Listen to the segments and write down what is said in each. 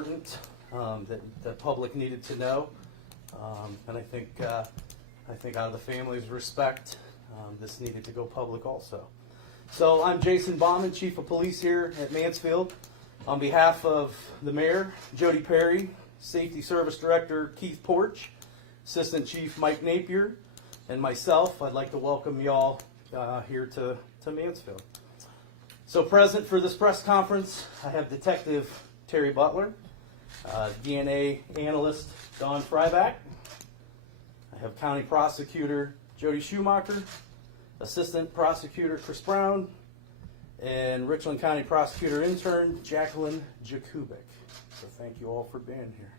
important that the public needed to know, and I think out of the family's respect, this needed to go public also. So I'm Jason Bauman, Chief of Police here at Mansfield. On behalf of the Mayor, Jody Perry, Safety Service Director Keith Porch, Assistant Chief Mike Napier, and myself, I'd like to welcome y'all here to Mansfield. So present for this press conference, I have Detective Terry Butler, DNA Analyst Don Fryback. I have County Prosecutor Jody Schumacher, Assistant Prosecutor Chris Brown, and Richland County Prosecutor Intern Jacqueline Jakubik. So thank you all for being here.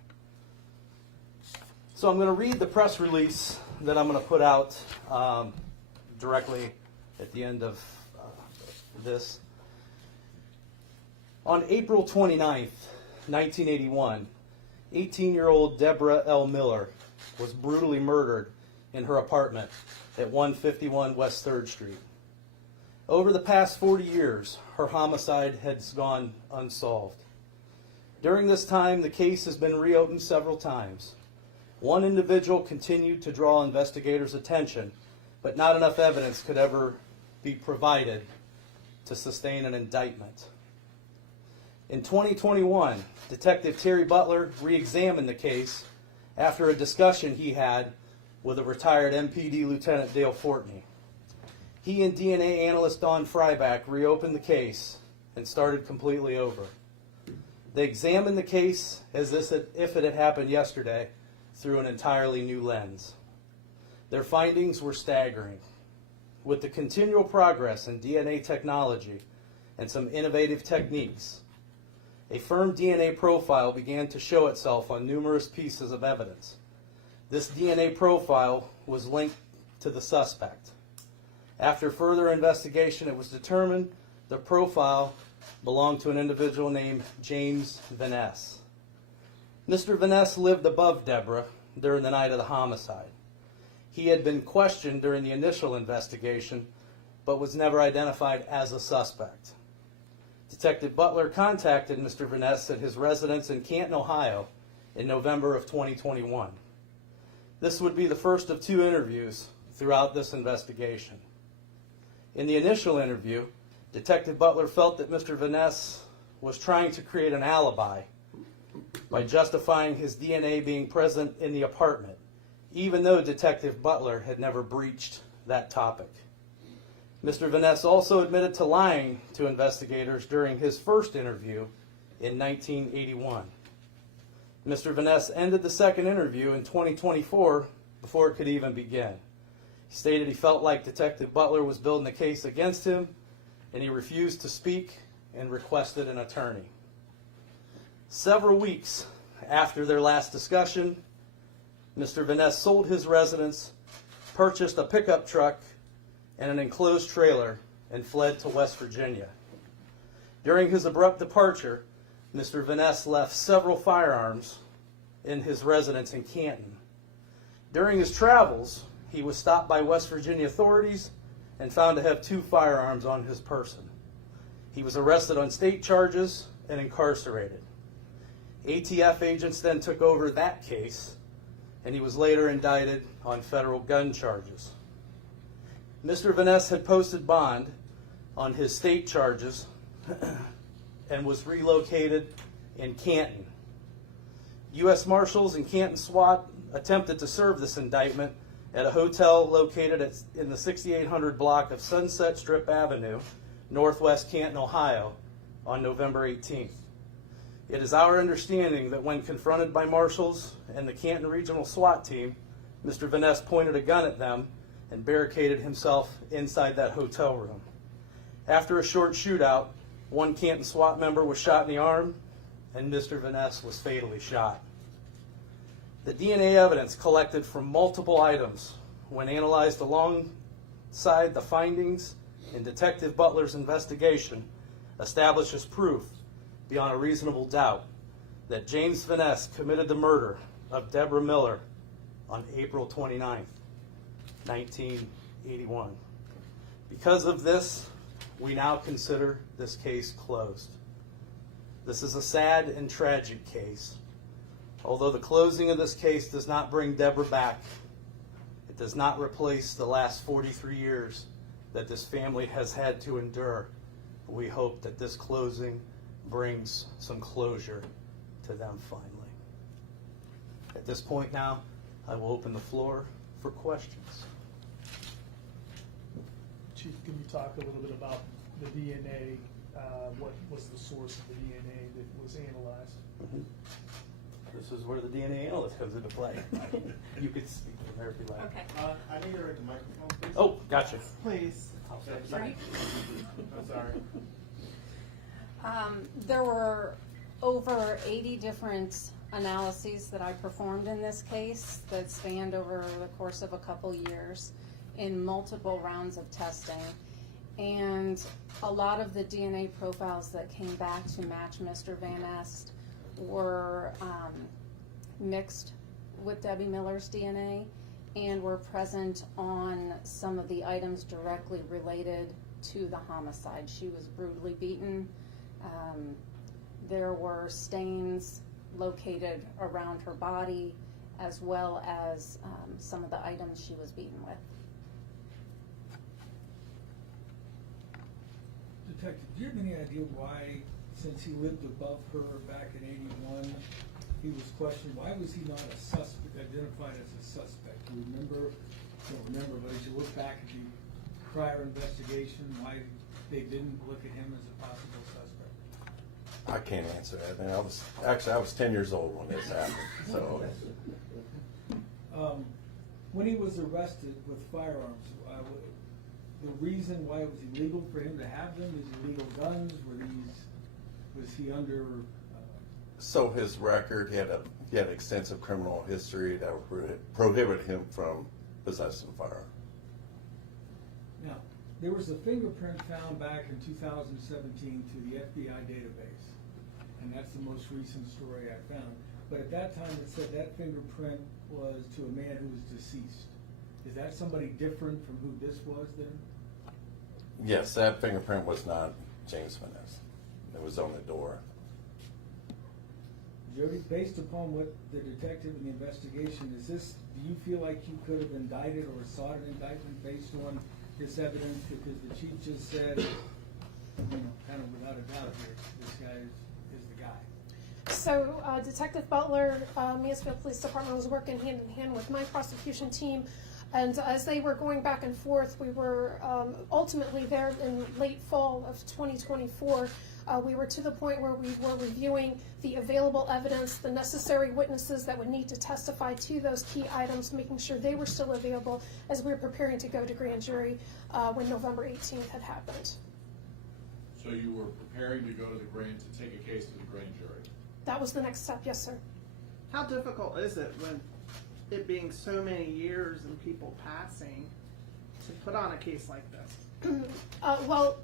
So I'm going to read the press release that I'm going to put out directly at the end of this. On April 29th, 1981, 18-year-old Deborah L. Miller was brutally murdered in her apartment at 151 West 3rd Street. Over the past 40 years, her homicide has gone unsolved. During this time, the case has been reopened several times. One individual continued to draw investigators' attention, but not enough evidence could ever be provided to sustain an indictment. In 2021, Detective Terry Butler re-examined the case after a discussion he had with a retired MPD Lieutenant Dale Fortney. He and DNA analyst Don Fryback reopened the case and started completely over. They examined the case as if it had happened yesterday through an entirely new lens. Their findings were staggering. With the continual progress in DNA technology and some innovative techniques, a firm DNA profile began to show itself on numerous pieces of evidence. This DNA profile was linked to the suspect. After further investigation, it was determined the profile belonged to an individual named James Van Ness. Mr. Van Ness lived above Deborah during the night of the homicide. He had been questioned during the initial investigation, but was never identified as a suspect. Detective Butler contacted Mr. Van Ness at his residence in Canton, Ohio in November of 2021. This would be the first of 2 interviews throughout this investigation. In the initial interview, Detective Butler felt that Mr. Van Ness was trying to create an alibi by justifying his DNA being present in the apartment, even though Detective Butler had never breached that topic. Mr. Van Ness also admitted to lying to investigators during his first interview in 1981. Mr. Van Ness ended the second interview in 2024 before it could even begin. He stated he felt like Detective Butler was building the case against him, and he refused to speak and requested an attorney. Several weeks after their last discussion, Mr. Van Ness sold his residence, purchased a pickup truck and an enclosed trailer, and fled to West Virginia. During his abrupt departure, Mr. Van Ness left several firearms in his residence in Canton. During his travels, he was stopped by West Virginia authorities and found to have 2 firearms on his person. He was arrested on state charges and incarcerated. ATF agents then took over that case, and he was later indicted on federal gun charges. Mr. Van Ness had posted bond on his state charges and was relocated in Canton. U.S. Marshals and Canton SWAT attempted to serve this indictment at a hotel located in the 6800 block of Sunset Strip Avenue, northwest Canton, Ohio, on November 18th. It is our understanding that when confronted by marshals and the Canton Regional SWAT team, Mr. Van Ness pointed a gun at them and barricaded himself inside that hotel room. After a short shootout, one Canton SWAT member was shot in the arm, and Mr. Van Ness was fatally shot. The DNA evidence collected from multiple items, when analyzed alongside the findings in Detective Butler's investigation, establishes proof beyond a reasonable doubt that James Van Ness committed the murder of Deborah Miller on April 29th, 1981. Because of this, we now consider this case closed. This is a sad and tragic case. Although the closing of this case does not bring Deborah back, it does not replace the last 43 years that this family has had to endure. We hope that this closing brings some closure to them finally. At this point now, I will open the floor for questions. Chief, can you talk a little bit about the DNA? What was the source of the DNA that was analyzed? Mm-hmm. This is where the DNA analyst comes into play. You could speak from there if you like. Okay. I need to write the microphone, please. Oh, gotcha. Please. Sorry. I'm sorry. There were over 80 different analyses that I performed in this case that spanned over the course of a couple years in multiple rounds of testing. And a lot of the DNA profiles that came back to match Mr. Van Est were mixed with Debbie Miller's DNA and were present on some of the items directly related to the homicide. She was brutally beaten. There were stains located around her body, as well as some of the items she was beaten with. Detective, do you have any idea why, since he lived above her back in '81, he was questioned? Why was he not a suspect, identified as a suspect? Do you remember? Don't remember, but as you look back at the prior investigation, why they didn't look at him as a possible suspect? I can't answer that. And I was 10 years old when this happened. So, when he was arrested with firearms, the reason why it was illegal for him to have them is illegal guns. Was he under? so his record, he had extensive criminal history that would prohibit him from possessing a firearm. Now, there was a fingerprint found back in 2017 to the FBI database, and that's the most recent story I found. But at that time, it said that fingerprint was to a man who was deceased. Is that somebody different from who this was then? Yes, that fingerprint was not James Van Est. It was on the door. Jody, based upon what the detective and the investigation, do you feel like you could have indicted or sought an indictment based on this evidence? Because the chief just said, kind of without a doubt here, this guy is the guy. So Detective Butler, Mansfield Police Department, was working hand in hand with my prosecution team. And as they were going back and forth, we were ultimately there in late fall of 2024. We were to the point where we were reviewing the available evidence, the necessary witnesses that would need to testify to those key items, making sure they were still available as we were preparing to go to grand jury when November 18th had happened. So you were preparing to go to to take a case to the grand jury? That was the next step, yes, sir. How difficult is it when it being so many years and people passing to put on a case like this? Well,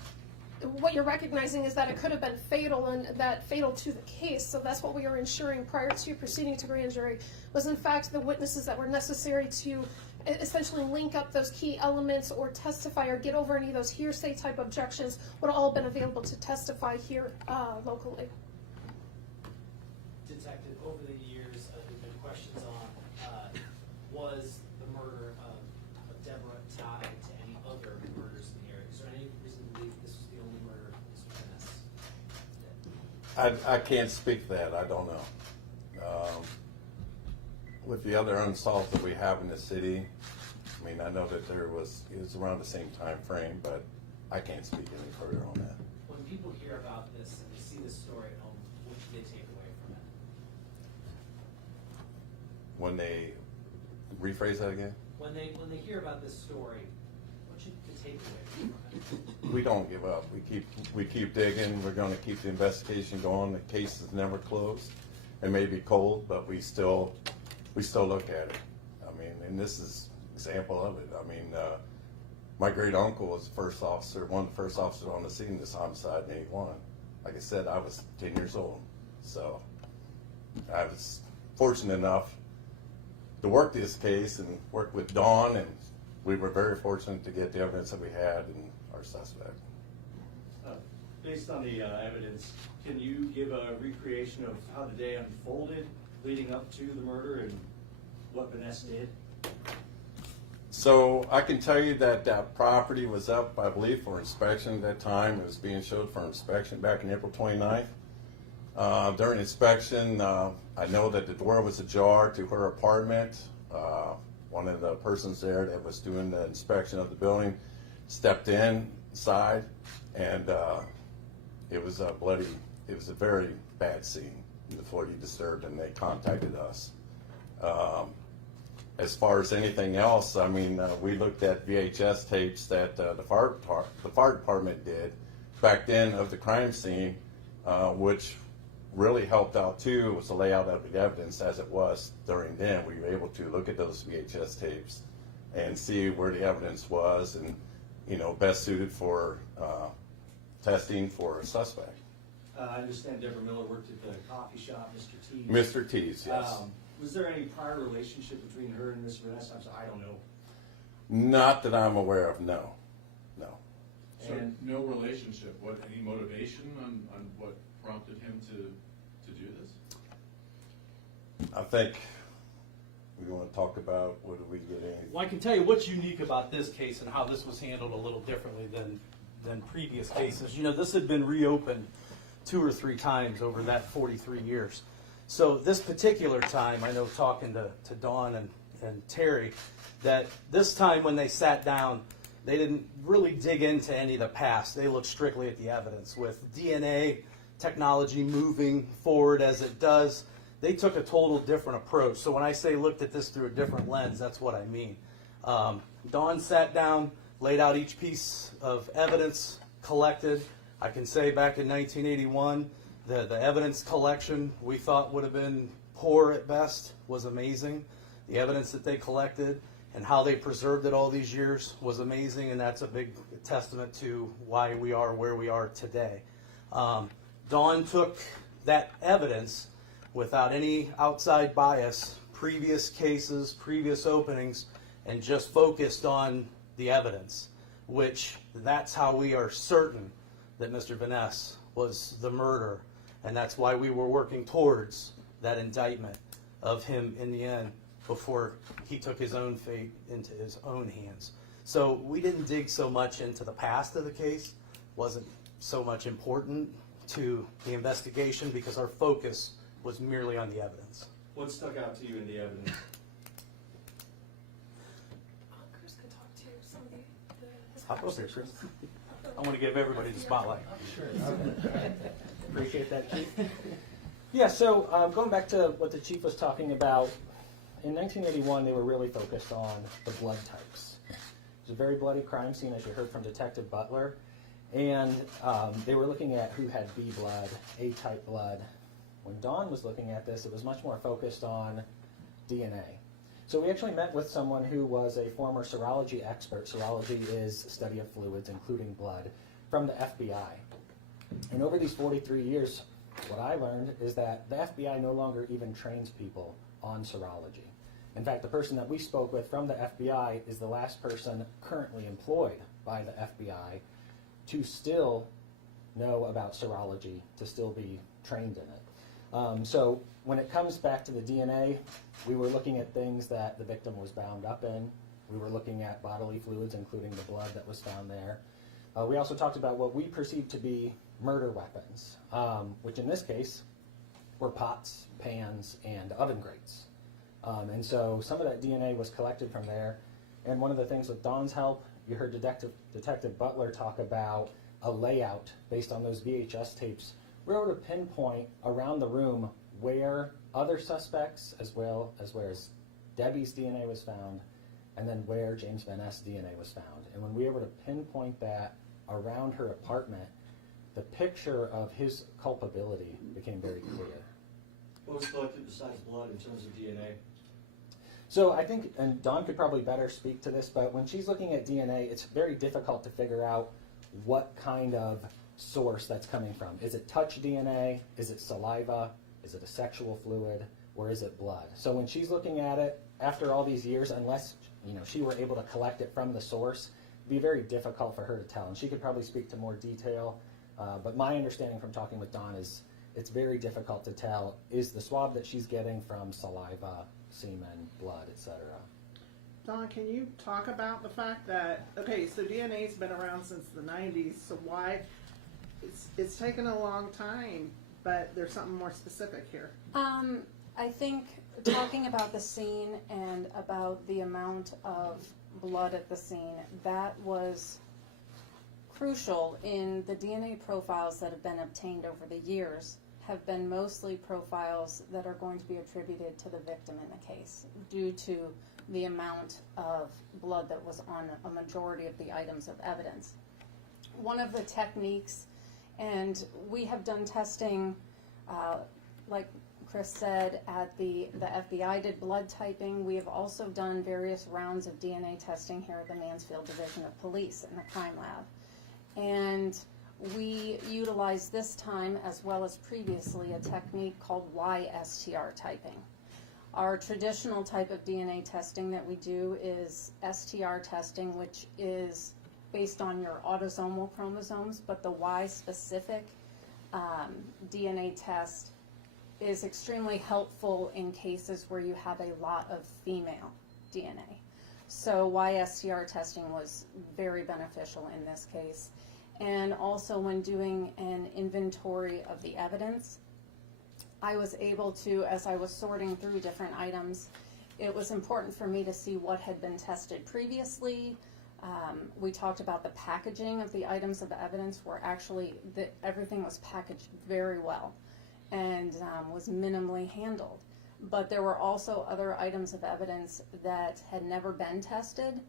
what you're recognizing is that it could have been fatal, and that fatal to the case. So that's what we were ensuring prior to proceeding to grand jury was in fact the witnesses that were necessary to essentially link up those key elements or testify or get over any of those hearsay type objections would have all been available to testify here locally. Detective, over the years, there's been questions on was the murder of Deborah tied to any other murders in the area? Is there any reason to believe this was the only murder Mr. Van Est did? I can't speak to that. I don't know. With the other unsolved that we have in the city, I mean, I know that it was around the same time frame, but I can't speak any further on that. When people hear about this and they see this story at home, what should they take away from it? When they rephrase that again? When they hear about this story, what should they take away from it? We don't give up. We keep digging. We're going to keep the investigation going. The case is never closed. It may be cold, but we still look at it. I mean, and this is an example of it. I mean, my great uncle was the first officer, one of the first officers on the scene of this homicide in '81. Like I said, I was 10 years old, so I was fortunate enough to work this case and work with Dawn, and we were very fortunate to get the evidence that we had and our suspect. Based on the evidence, can you give a recreation of how the day unfolded leading up to the murder and what Vanessa did? So I can tell you that that property was up, I believe, for inspection at that time. It was being showed for inspection back in April 29th. During inspection, I know that the door was ajar to her apartment. One of the persons there that was doing the inspection of the building stepped inside, and it was a very bad scene. The floor disturbed, and they contacted us. As far as anything else, I mean, we looked at VHS tapes that the fire department did back then of the crime scene, which really helped out too. Was the layout of the evidence as it was during then. We were able to look at those VHS tapes and see where the evidence was, and best suited for testing for a suspect. I understand Deborah Miller worked at the coffee shop, Mr. T. Mr. T's, yes. Was there any prior relationship between her and Miss Vanessa? I don't know. Not that I'm aware of, no. So no relationship. What, any motivation on what prompted him to do this? I think we want to talk about what do we get in. Well, I can tell you what's unique about this case and how this was handled a little differently than previous cases. This had been reopened 2 or 3 times over that 43 years. So this particular time, I know talking to Dawn and Terry, that this time when they sat down, they didn't really dig into any of the past. They looked strictly at the evidence. With DNA technology moving forward as it does, they took a total different approach. So when I say looked at this through a different lens, that's what I mean. Dawn sat down, laid out each piece of evidence collected. I can say back in 1981, the evidence collection we thought would have been poor at best was amazing. The evidence that they collected and how they preserved it all these years was amazing, and that's a big testament to why we are where we are today. Dawn took that evidence without any outside bias, previous cases, previous openings, and just focused on the evidence, which that's how we are certain that Mr. Vaness was the murderer. And that's why we were working towards that indictment of him in the end before he took his own fate into his own hands. So we didn't dig so much into the past of the case. Wasn't so much important to the investigation because our focus was merely on the evidence. What stuck out to you in the evidence? Chris could talk to some of the Hop up here, Chris. I want to give everybody the spotlight. Sure. Appreciate that, Chief. Yeah, so going back to what the Chief was talking about, in 1981 they were really focused on the blood types. It was a very bloody crime scene, as you heard from Detective Butler, and they were looking at who had B blood, A-type blood. When Dawn was looking at this, it was much more focused on DNA. So we actually met with someone who was a former serology expert. Serology is the study of fluids, including blood, from the FBI. And over these 43 years, what I learned is that the FBI no longer even trains people on serology. In fact, the person that we spoke with from the FBI is the last person currently employed by the FBI to still know about serology, to still be trained in it. So when it comes back to the DNA, we were looking at things that the victim was bound up in. We were looking at bodily fluids, including the blood that was found there. We also talked about what we perceived to be murder weapons, which in this case were pots, pans, and oven grates. And so some of that DNA was collected from there. And one of the things with Dawn's help, you heard Detective Butler talk about a layout based on those VHS tapes. We were able to pinpoint around the room where other suspects, as well as where Debbie's DNA was found, and then where James Van Ness' DNA was found. And when we were able to pinpoint that around her apartment, the picture of his culpability became very clear. What was collected besides blood in terms of DNA? So I think, and Dawn could probably better speak to this, but when she's looking at DNA, it's very difficult to figure out what kind of source that's coming from. Is it touch DNA? Is it saliva? Is it a sexual fluid? Or is it blood? So when she's looking at it, after all these years, unless she were able to collect it from the source, it'd be very difficult for her to tell. And she could probably speak to more detail But my understanding from talking with Dawn is it's very difficult to tell, is the swab that she's getting from saliva, semen, blood, etc.? Don, can you talk about the fact that, okay, so DNA's been around since the 90s, so why, it's taken a long time, but there's something more specific here. I think talking about the scene and about the amount of blood at the scene, that was crucial in the DNA profiles that have been obtained over the years have been mostly profiles that are going to be attributed to the victim in the case due to the amount of blood that was on a majority of the items of evidence. One of the techniques, and we have done testing, like Chris said, at the FBI did blood typing. We have also done various rounds of DNA testing here at the Mansfield Division of Police in the crime lab. And we utilized this time, as well as previously, a technique called YSTR typing. Our traditional type of DNA testing that we do is STR testing, which is based on your autosomal chromosomes, but the Y-specific DNA test is extremely helpful in cases where you have a lot of female DNA. So YSTR testing was very beneficial in this case. And also when doing an inventory of the evidence, I was able to, as I was sorting through different items, it was important for me to see what had been tested previously. We talked about the packaging of the items of evidence where actually everything was packaged very well and was minimally handled. But there were also other items of evidence that had never been tested,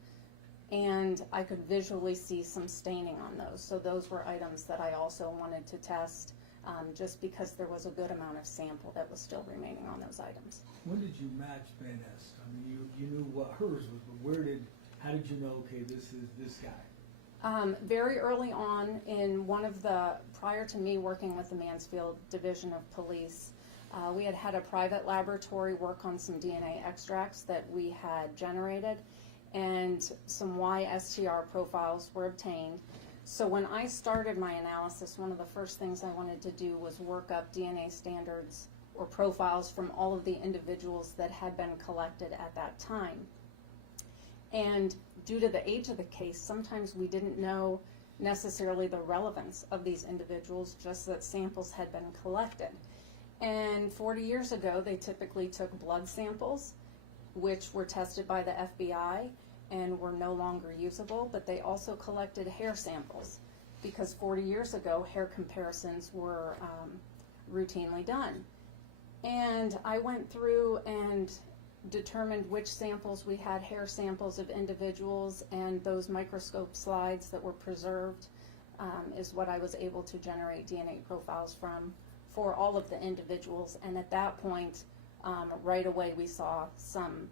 and I could visually see some staining on those. So those were items that I also wanted to test, just because there was a good amount of sample that was still remaining on those items. When did you match Van Ness? I mean, you knew what hers was, but how did you know, okay, this is this guy? Very early on prior to me working with the Mansfield Division of Police, we had a private laboratory work on some DNA extracts that we had generated, and some YSTR profiles were obtained. So when I started my analysis, one of the first things I wanted to do was work up DNA standards or profiles from all of the individuals that had been collected at that time. And due to the age of the case, sometimes we didn't know necessarily the relevance of these individuals, just that samples had been collected. And 40 years ago, they typically took blood samples, which were tested by the FBI and were no longer usable, but they also collected hair samples because 40 years ago, hair comparisons were routinely done. And I went through and determined which samples we had, hair samples of individuals, and those microscope slides that were preserved is what I was able to generate DNA profiles from for all of the individuals. And at that point, right away we saw some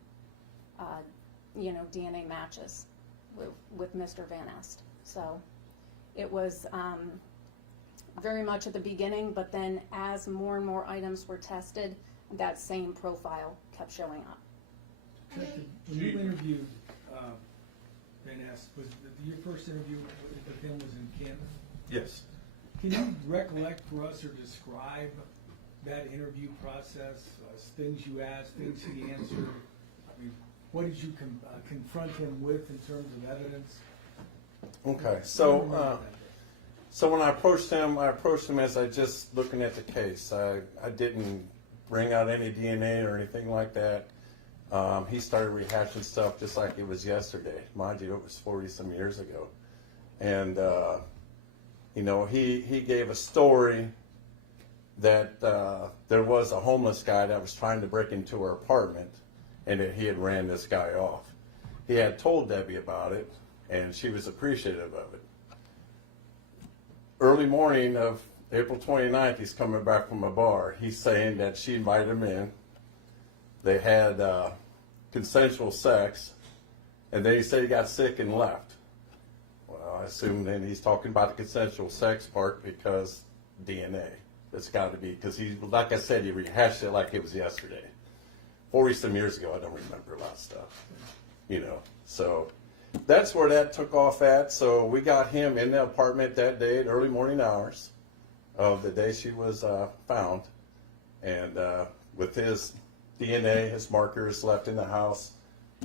DNA matches with Mr. Van Est. So it was very much at the beginning, but then as more and more items were tested, that same profile kept showing up. When you interviewed Van Est, your first interview with him was in Canada? Yes. Can you recollect for us or describe that interview process, things you asked, things he answered? I mean, what did you confront him with in terms of evidence? Okay, so when I approached him as I just looking at the case. I didn't bring out any DNA or anything like that. He started rehashing stuff just like it was yesterday. Mind you, it was 40-some years ago. And, he gave a story that there was a homeless guy that was trying to break into her apartment and that he had ran this guy off. He had told Debbie about it, and she was appreciative of it. Early morning of April 29th, he's coming back from a bar. He's saying that she invited him in. They had consensual sex, and then he said he got sick and left. Well, I assume then he's talking about the consensual sex part because DNA. It's got to be, because he, like I said, he rehashed it like it was yesterday. 40-some years ago, I don't remember a lot of stuff, So that's where that took off at. So we got him in the apartment that day at early morning hours of the day she was found. And with his DNA, his markers left in the house,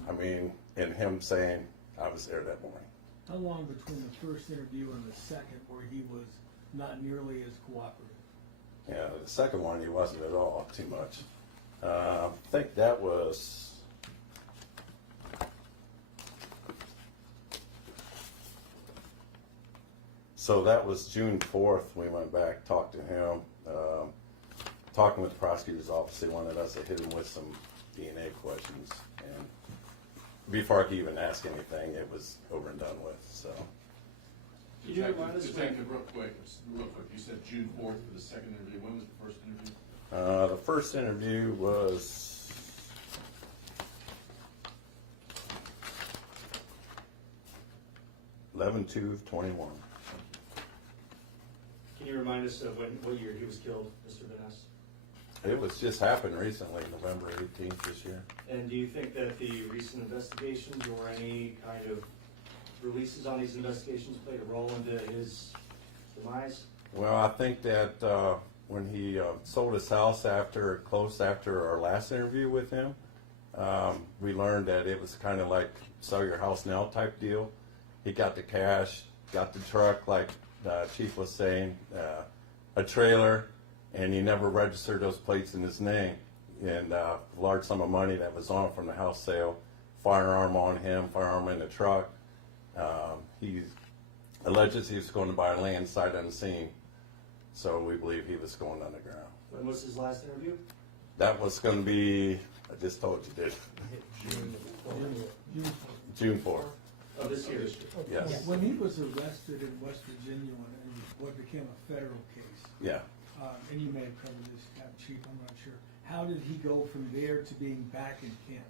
I mean, and him saying, I was there that morning. How long between the first interview and the second where he was not nearly as cooperative? Yeah, the second one, he wasn't at all too much. I think that was... So that was June 4th. We went back, talked to him. Talking with the prosecutor's office, they wanted us to hit him with some DNA questions. And before I could even ask anything, it was over and done with. So Can you remind us when? Detective, real quick, you said June 4th for the second interview. When was the first interview? the first interview was... (11/2/21). Can you remind us of what year he was killed, Mr. Vaness? It was just happened recently, November 18th this year. And do you think that the recent investigations or any kind of releases on these investigations played a role into his demise? Well, I think that when he sold his house close after our last interview with him, we learned that it was kind of like sell your house now type deal. He got the cash, got the truck, like the chief was saying, a trailer, and he never registered those plates in his name. And a large sum of money that was on from the house sale, firearm on him, firearm in the truck. He alleges he was going to buy land sight unseen, so we believe he was going underground. When was his last interview? That was going to be, I just told you, did June 4th. Of this year? Yes. When he was arrested in West Virginia and what became a federal case, Yeah. and you may have covered this, Chief, I'm not sure. How did he go from there to being back in Canton?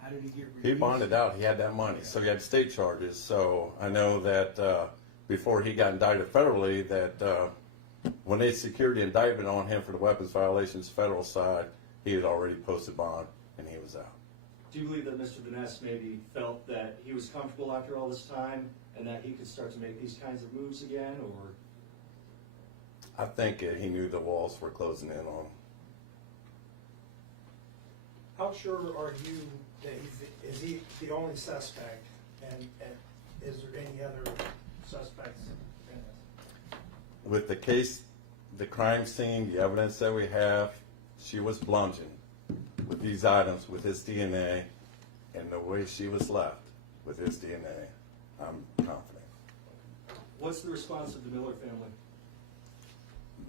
How did he get released? He bonded out. He had that money, so he had state charges. So I know that before he got indicted federally, that when they secured the indictment on him for the weapons violations federal side, he had already posted bond and he was out. Do you believe that Mr. Vaness maybe felt that he was comfortable after all this time and that he could start to make these kinds of moves again, or? I think he knew the walls were closing in on him. How sure are you that is he the only suspect, and is there any other suspects in this? With the case, the crime scene, the evidence that we have, she was bludgeoned with these items, with his DNA, and the way she was left with his DNA. I'm confident. What's the response of the Miller family?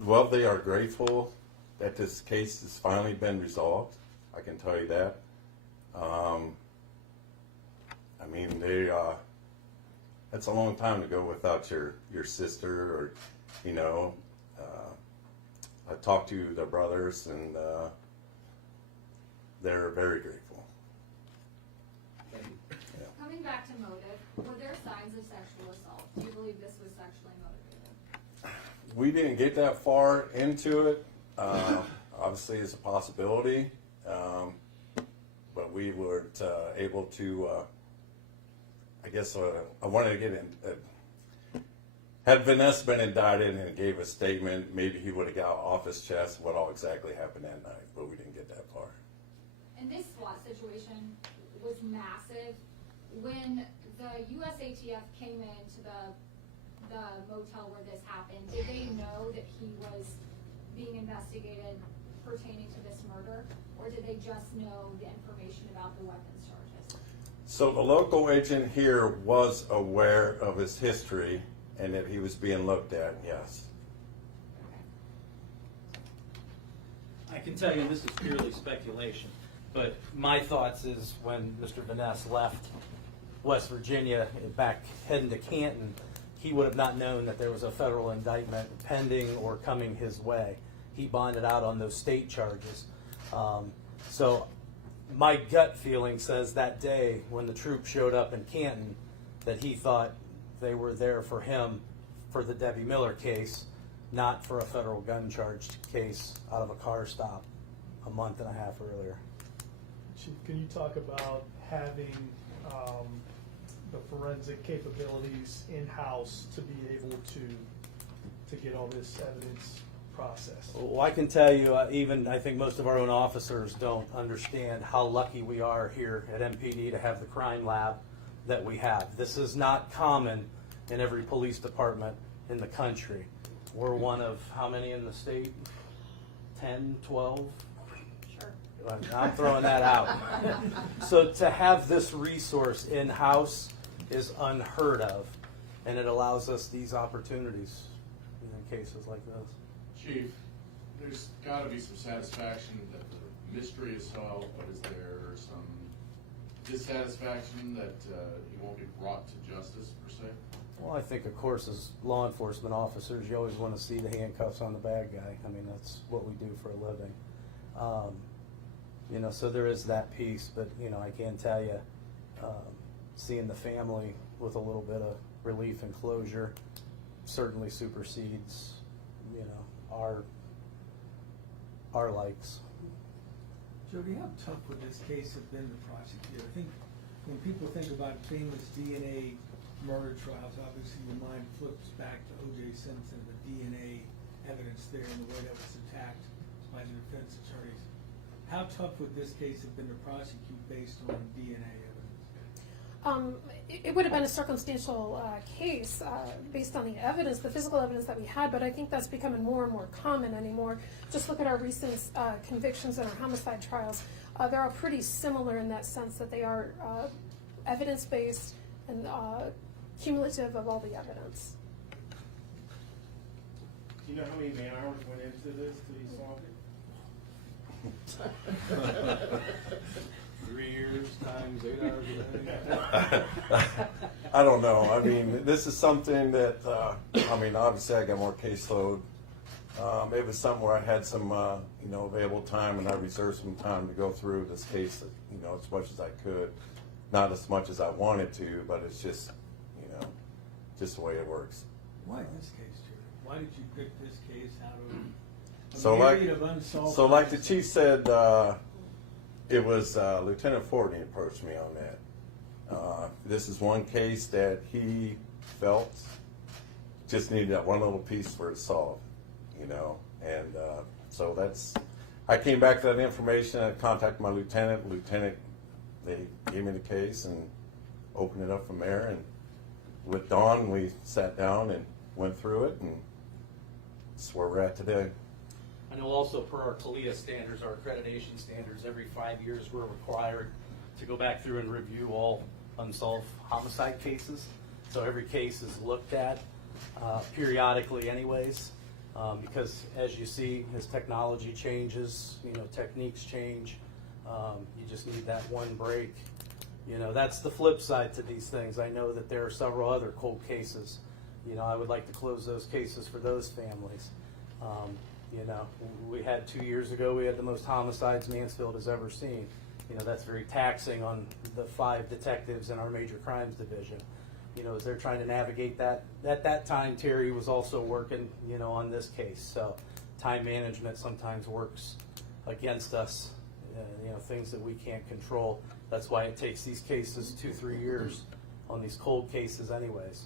Well, they are grateful that this case has finally been resolved. I can tell you that. I mean, that's a long time to go without your sister, or, you know. I talked to their brothers, and they're very grateful. Thank you. Yeah. Coming back to motive, were there signs of sexual assault? Do you believe this was sexually motivated? We didn't get that far into it. Obviously, it's a possibility, but we weren't able to. I guess I wanted to get in. Had Vanessa been indicted and gave a statement, maybe he would have got off his chest what all exactly happened that night, but we didn't get that far. And this SWAT situation was massive. When the USATF came into the motel where this happened, did they know that he was being investigated pertaining to this murder, or did they just know the information about the weapons charges? So the local agent here was aware of his history and that he was being looked at, yes. I can tell you this is purely speculation, but my thoughts is when Mr. Vaness left West Virginia back heading to Canton, he would have not known that there was a federal indictment pending or coming his way. He bonded out on those state charges. So my gut feeling says that day when the troops showed up in Canton that he thought they were there for him for the Debbie Miller case, not for a federal gun charge case out of a car stop a month and a half earlier. Chief, can you talk about having the forensic capabilities in-house to be able to get all this evidence processed? Well, I can tell you, even I think most of our own officers don't understand how lucky we are here at MPD to have the crime lab that we have. This is not common in every police department in the country. We're one of how many in the state? 10, 12? Sure. I'm throwing that out. So to have this resource in-house is unheard of, and it allows us these opportunities in cases like this. Chief, there's gotta be some satisfaction that the mystery is solved, but is there some dissatisfaction that he won't be brought to justice, per se? Well, I think, of course, as law enforcement officers, you always want to see the handcuffs on the bad guy. I mean, that's what we do for a living. You know, so there is that piece, but, you know, I can tell you, seeing the family with a little bit of relief and closure certainly supersedes, you know, our likes. Jody, how tough would this case have been to prosecute? I think when people think about famous DNA murder trials, obviously your mind flips back to O.J. Simpson, the DNA evidence there and the way that was attacked by the defense attorneys. How tough would this case have been to prosecute based on DNA evidence? It would have been a circumstantial case based on the evidence, the physical evidence that we had, but I think that's becoming more and more common anymore. Just look at our recent convictions in our homicide trials. They're all pretty similar in that sense that they are evidence-based and cumulative of all the evidence. Do you know how many man hours went into this till you solved it? 3 years times 8 hours a day. I don't know. I mean, this is something that, I mean, obviously I got more caseload. It was something where I had some, you know, available time, and I reserved some time to go through this case, you know, as much as I could. Not as much as I wanted to, but it's just, you know, just the way it works. Why this case, Jody? Why did you pick this case out of So myriad of unsolved so like the crimes? chief said, it was Lieutenant Forney approached me on that. This is one case that he felt just needed that one little piece for it solved, you know. And so that's, I came back to that information. I contacted my lieutenant. They gave me the case and opened it up from there. And with Dawn, we sat down and went through it, and that's where we're at today. I know also per our CALIA standards, our accreditation standards, every 5 years we're required to go back through and review all unsolved homicide cases. So every case is looked at periodically anyways, because as you see, as technology changes, you know, techniques change, you just need that one break. You know, that's the flip side to these things. I know that there are several other cold cases. You know, I would like to close those cases for those families. You know, we had 2 years ago, we had the most homicides Mansfield has ever seen. You know, that's very taxing on the 5 detectives in our major crimes division. You know, as they're trying to navigate that. At that time, Terry was also working, you know, on this case. So time management sometimes works against us, you know, things that we can't control. That's why it takes these cases 2-3 years on these cold cases anyways,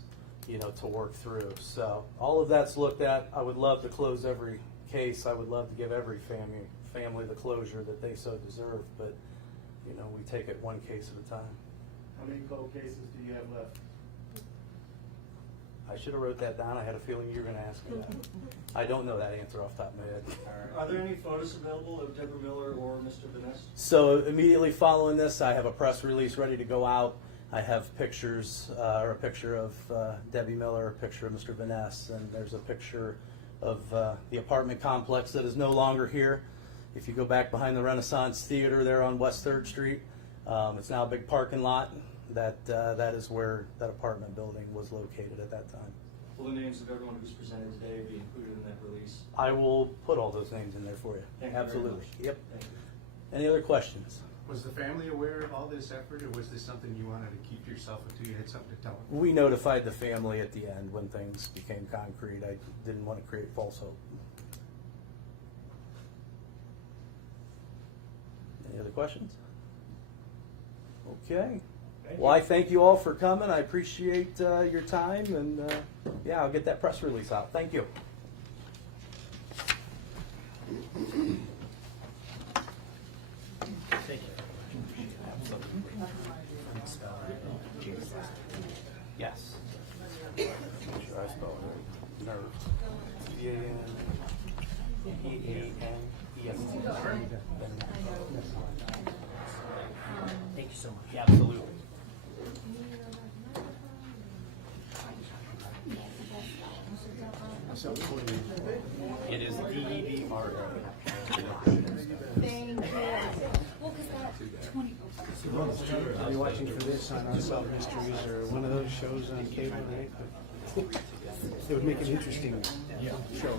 you know, to work through. So all of that's looked at. I would love to close every case. I would love to give every family the closure that they so deserve, but you know, we take it one case at a time. How many cold cases do you have left? I should have wrote that down. I had a feeling you were going to ask me that. I don't know that answer off the top of my head. Are there any photos available of Deborah Miller or Mr. Vaness? So immediately following this, I have a press release ready to go out. I have pictures, or a picture of Debbie Miller, a picture of Mr. Vaness, and there's a picture of the apartment complex that is no longer here. If you go back behind the Renaissance Theater there on West 3rd Street, it's now a big parking lot. That is where that apartment building was located at that time. Will the names of everyone who's presented today be included in that release? I will put all those names in there for you. Thank you very Absolutely. much. Yep. Thank you. Any other questions? Was the family aware of all this effort, or was this something you wanted to keep yourself until you had something to tell them? We notified the family at the end when things became concrete. I didn't want to create false hope. Any other questions? Okay. Well, I thank you all for coming. I appreciate your time, and yeah, I'll get that press release out. Thank you. Yes. Make sure I spell it right. Nerve. V-A-N-E-A-N-E-S-T. Thank you so much. Yeah, absolutely. It is D-E-D-R-A. Thank you. Well, because that 20. Are you watching for this on Unsolved Mysteries or one of those shows on cable, right? It would make an interesting show.